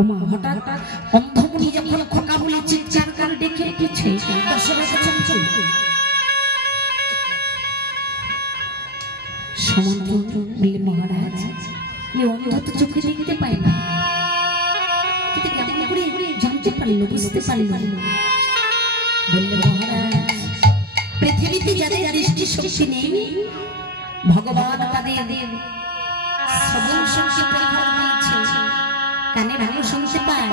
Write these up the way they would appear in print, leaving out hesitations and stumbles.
ওমা হঠাৎ অন্ধমুনি যখন খোকা বলে চিৎকার করে ডেকে উঠেছে সমন্ত বললে মহারাজ অন্ধ তো চোখে দেখতে পায় না, কেমন করে জানতে পারলো বুঝতে পারলো? বললে মহারাজ পৃথিবীতে যাদের দৃষ্টি শক্তি নেই ভগবান তাদের শ্রবণ শক্তি প্রদান করেছে, কানে ভালো শুনতে পায়।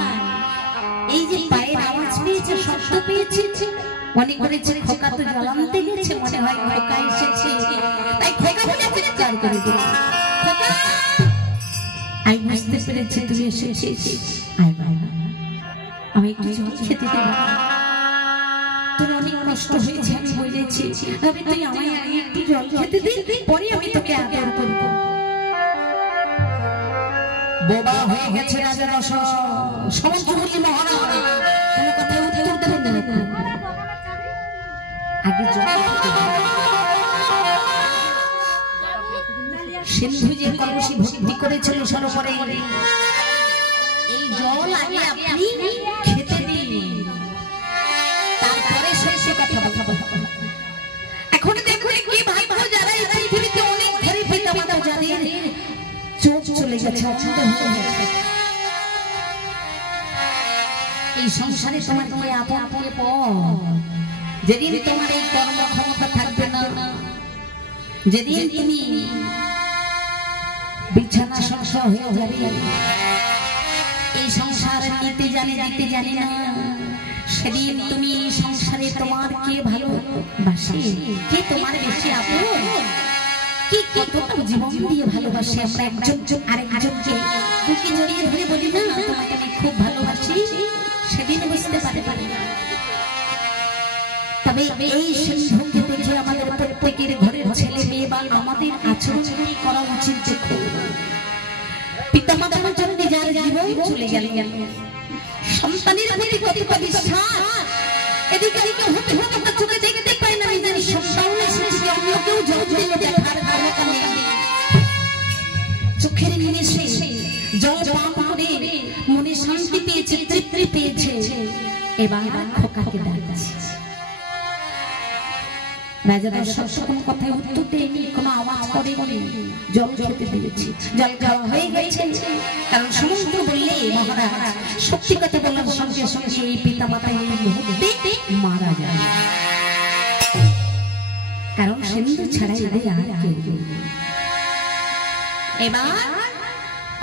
এই যে পায়ের আওয়াজ পেয়েছে শব্দ পেয়েছে মনে করেছে খোকা তো জল আনতে গেছে, মনে হয় খোকা এসেছে তাই খোকা বলে চিৎকার করে দিল খোকা আমি বুঝতে পেরেছি তুমি এসেছিস, আয় বাবা আমি একটু জল খেতে দেব, তোর অনেক কষ্ট হয়েছে আমি বলেছি তবে তুই আমায় আগে একটু জল খেতে দে পরে আমি তোকে আদর করব। বোবা হয়ে গেছে রাজা দশরথ সমস্ত মুনি মহারাজ কোনো কথা উত্তর দেবেন না, আগে জল সিন্ধু যে কলসি ভর্তি করেছিল সরোবরে এই জল আগে আপনি খেতে দিন তারপরে শেষে কথা বলবো। এখন দেখুন কি ভাই ভাই যারা এই পৃথিবীতে অনেক ধরে পিতামাতা যাদের চোখ চলে গেছে অচেতন হয়ে গেছে, এই সংসারে তোমার কি আপন পর যেদিন তোমার এই কর্ম ক্ষমতা থাকবে না, যেদিন তুমি বিছানা সংসার হয়ে যাবে, এই সংসারে নিতে জানি না, সেদিন তুমি এই সংসারে তোমার কে ভালোবাসে কে তোমার বেশি আপন কি কতটুকু জীবন দিয়ে ভালোবাসে আমরা একজন আরেকজনকে বুকে জড়িয়ে ধরে বলি না তোমাকে আমি খুব ভালোবাসি, সেদিন বুঝতে পারি না। তবে এই সিন্ধুকে দেখে আমাদের প্রত্যেকের ঘরের ছেলে মেয়ে বা আমাদের আচরণ কি করা উচিত দেখো, পিতামাতার জন্য যার জীবন চলে গেল সন্তানের প্রতি কত বিশ্বাস, এদিকে হতে আমরা চোখে দেখতে পাই না নিজের সন্তানের সৃষ্টি অন্য কেউ জল দিলে দেখার ক্ষমতা নেই, চোখের নিমেষে জল পান করে মনে শান্তি পেয়েছে তৃপ্তি পেয়েছে, এবার খোকাকে ডাকছে। রাজা দশরথ কোনো কথায় উত্তর দেয়নি, কোনো আওয়াজ করেনি, জল খেতে দিয়েছি, জল খাওয়া হয়ে গেছে। কারণ সমস্ত বললে মহারাজ সত্যি কথা বলার সঙ্গে সঙ্গে এই পিতা মাতা এই মুহূর্তে মারা যায়, কারণ সিন্ধু ছাড়া এদের আর কেউ। এবার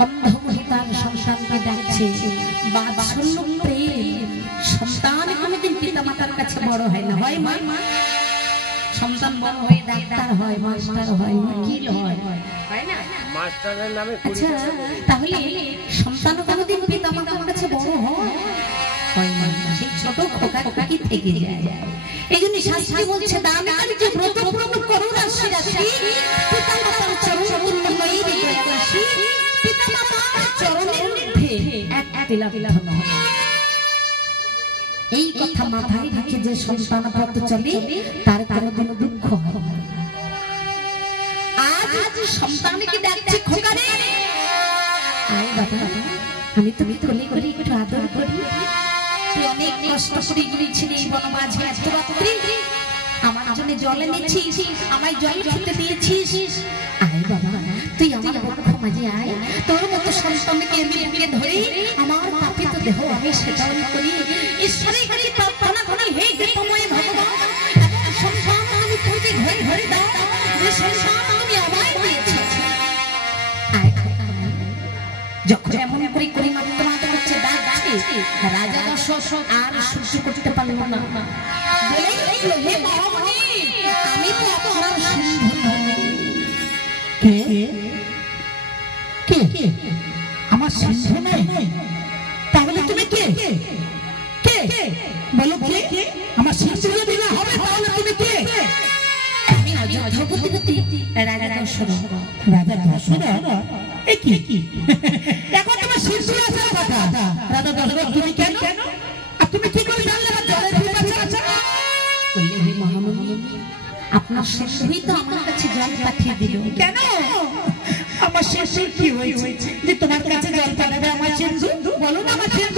অন্ধ মহিতার সন্তানকে ডাকছে, বাৎসল্য প্রেম সন্তান কোনোদিন পিতা মাতার কাছে বড় হয় না, হয় মা সন্তান বড় হয়ে ডাক্তার হয় মাস্টার হয় উকিল হয় না মাস্টারের নামে। আচ্ছা তাহলে সন্তান কোনোদিন পিতা মাতার কাছে বড় হয় না, সেই ছোট খোকা খোকি থেকে যায়। এই জন্য শাস্ত্রে বলছে দানকারীকে ব্রত পূর্ণ করো রাশি রাশি, পিতা মাতার চরণ পূর্ণময়ী হৃদয় রাশি, পিতা মাতার চরণের মধ্যে এক তিলা তিলা ধন। এই কথা মাথায় রেখে যে সন্তান পথ চলে তার কোনোদিন দুঃখ হয় না। আজ সন্তানকে ডাকছে খোকা রে আয় বাবা, আমি তুমি কোলে করে একটু আদর করি, তুই অনেক কষ্ট করে গিয়েছিলি এই বনমাঝে এত রাত্রি, আমার জন্য জল এনেছিস, আমায় জল খেতে দিয়েছিস, আয় বাবা তুই আমার বক্ষ মাঝে আয়, তোর মতো সন্তানকে বুকে ধরে আমার পাপিত দেহ আমি সেবন করি, ঈশ্বরের কাছে প্রার্থনা করি হে গীতময় ভগবান সন্তান আমি তোকে ঘরে ঘরে দাও, যে সন্তান আমি আমায় দিয়েছি। যখন এমন করে করি মাত্র হচ্ছে ডাকছে, রাজা দশরথ আর সহ্য করতে পারল না, বলে হে মহামণি আমি তো আপনার সিন্ধু নই। কে কে আমার সিন্ধু নই? তাহলে তুমি কে কে বলো কে? আমার সিন্ধু যদি না হবে তাহলে তুমি কে? আমি অযোধ্যাপতি রাজা দশরথ। রাজা দশরথ এ কি এখন তোমার সিন্ধু আসার কথা, রাজা দশরথ তুমি কেন আর তুমি কি করে জানলে না জলের পিপাসা আছে? বললে হে মহামণি আপনার সিন্ধুই তো আমার কাছে জল পাঠিয়ে দিল। কেন? আমার সিন্ধু কি হয়েছে যে তোমার কাছে জল পাঠাবে আমার সিন্ধু? বলো না আমার সিন্ধু।